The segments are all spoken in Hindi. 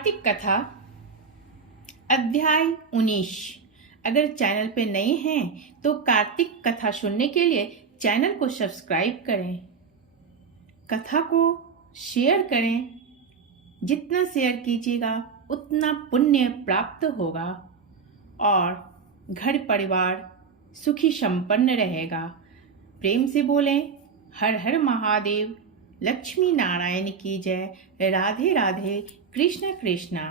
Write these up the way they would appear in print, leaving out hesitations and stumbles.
कार्तिक कथा अध्याय 19। अगर चैनल पे नए हैं तो कार्तिक कथा सुनने के लिए चैनल को सब्सक्राइब करें, कथा को शेयर करें। जितना शेयर कीजिएगा उतना पुण्य प्राप्त होगा और घर परिवार सुखी संपन्न रहेगा। प्रेम से बोलें हर हर महादेव, लक्ष्मी नारायण की जय, राधे राधे, कृष्णा कृष्णा।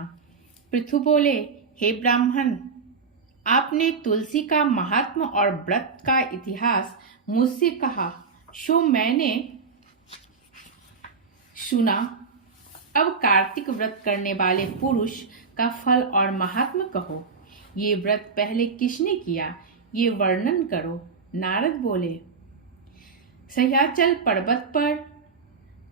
पृथु बोले, हे ब्राह्मण, आपने तुलसी का महात्म और व्रत का इतिहास मुझसे कहा, सो मैंने सुना। अब कार्तिक व्रत करने वाले पुरुष का फल और महात्म कहो। ये व्रत पहले किसने किया, ये वर्णन करो। नारद बोले, सह्याचल पर्वत पर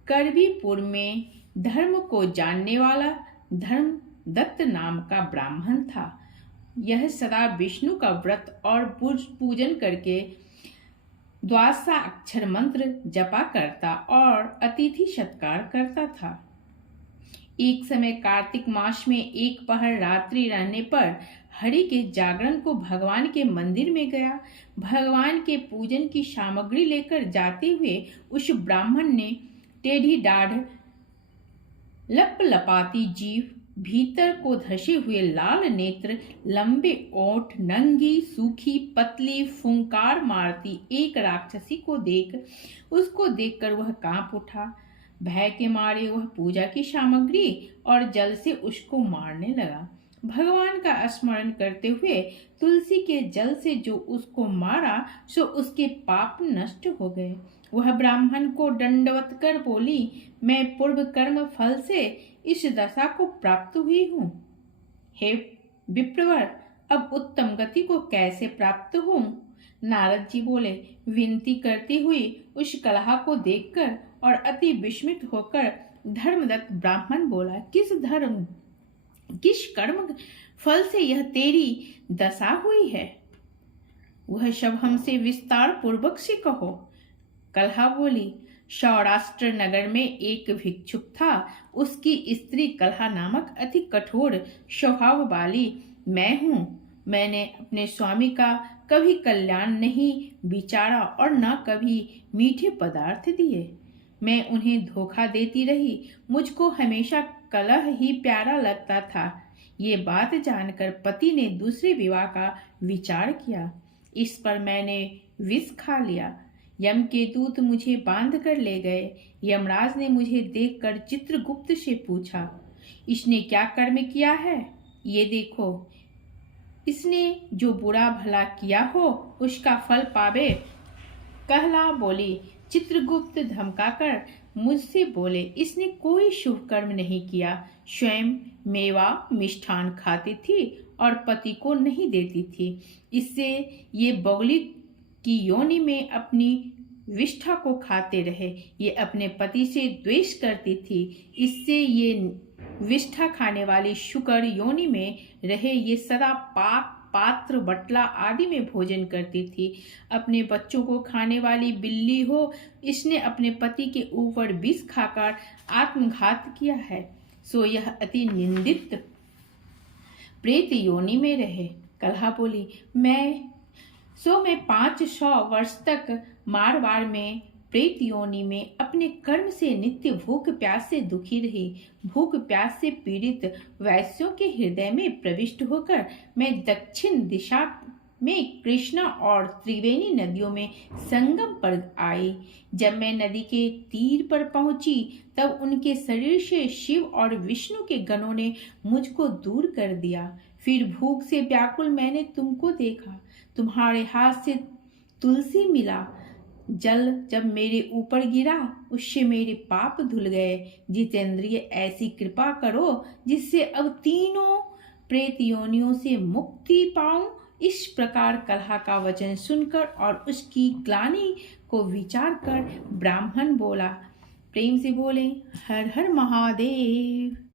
करवीपुर में धर्म को जानने वाला धर्मदत्त नाम का ब्राह्मण था। यह सदा विष्णु का व्रत और पूजन करके द्वादशा अक्षर मंत्र जपा करता और अतिथि सत्कार करता था। एक समय कार्तिक मास में एक पहर रात्रि रहने पर हरि के जागरण को भगवान के मंदिर में गया। भगवान के पूजन की सामग्री लेकर जाते हुए उस ब्राह्मण ने टेढ़ी दाढ़, लपलपाती जीभ, भीतर को धसे हुए लाल नेत्र, लंबे ओठ, नंगी सूखी पतली फुंकार मारती एक राक्षसी को उसको देखकर वह कांप उठा। भय के मारे वह पूजा की सामग्री और जल से उसको मारने लगा। भगवान का स्मरण करते हुए तुलसी के जल से जो उसको मारा सो उसके पाप नष्ट हो गए। वह ब्राह्मण को दंडवत कर बोली, मैं पूर्व कर्म फल से इस दशा को प्राप्त हुई हूँ। हे विप्रवर, अब उत्तम गति को कैसे प्राप्त हूँ? नारद जी बोले, विनती करती हुई उस कलहा को देखकर और अति विस्मित होकर धर्मदत्त ब्राह्मण बोला, किस कर्म फल से यह तेरी दशा हुई है? वह सब हमसे विस्तार पूर्वक से कहो। कलहा बोली, सौराष्ट्र नगर में एक भिक्षुक था। उसकी स्त्री कलहा नामक अति कठोर स्वभाव वाली मैं हूँ। मैंने अपने स्वामी का कभी कल्याण नहीं विचारा और न कभी मीठे पदार्थ दिए। मैं उन्हें धोखा देती रही। मुझको हमेशा कलह ही प्यारा लगता था। ये बात जानकर पति ने दूसरे विवाह का विचार किया। इस पर मैंने विष खा लिया। यम के दूत मुझे बांध कर ले गए। यमराज ने मुझे देखकर चित्रगुप्त से पूछा, इसने क्या कर्म किया है? ये देखो, इसने जो बुरा भला किया हो उसका फल पावे। कहला बोली। चित्रगुप्त धमकाकर मुझसे बोले, इसने कोई शुभ कर्म नहीं किया। स्वयं मेवा मिष्ठान खाती थी और पति को नहीं देती थी। इससे ये बगली की योनि में अपनी विष्ठा को खाते रहे। ये अपने पति से द्वेष करती थी। इससे ये विष्ठा खाने वाली शुकर योनि में रहे। ये सदा पाक पात्र बटला आदि में भोजन करती थी। अपने बच्चों को खाने वाली बिल्ली हो। इसने अपने पति के ऊपर विष खाकर आत्मघात किया है। सो यह अति निंदित प्रेत योनि में रहे। कलहा बोली, मैं 500 वर्ष तक मारवाड़ में प्रेत योनि में अपने कर्म से नित्य भूख प्यास से दुखी रही। भूख प्यास से पीड़ित वैश्यों के हृदय में प्रविष्ट होकर मैं दक्षिण दिशा में कृष्णा और त्रिवेणी नदियों में संगम पर आई। जब मैं नदी के तीर पर पहुंची तब उनके शरीर से शिव और विष्णु के गणों ने मुझको दूर कर दिया। फिर भूख से व्याकुल मैंने तुमको देखा। तुम्हारे हाथ से तुलसी मिला। जल जब मेरे ऊपर गिरा उससे मेरे पाप धुल गए। जितेंद्रिय, ऐसी कृपा करो जिससे अब तीनों प्रेत योनियों से मुक्ति पाऊं। इस प्रकार कलहा का वचन सुनकर और उसकी ग्लानि को विचार कर ब्राह्मण बोला। प्रेम से बोले, हर हर महादेव।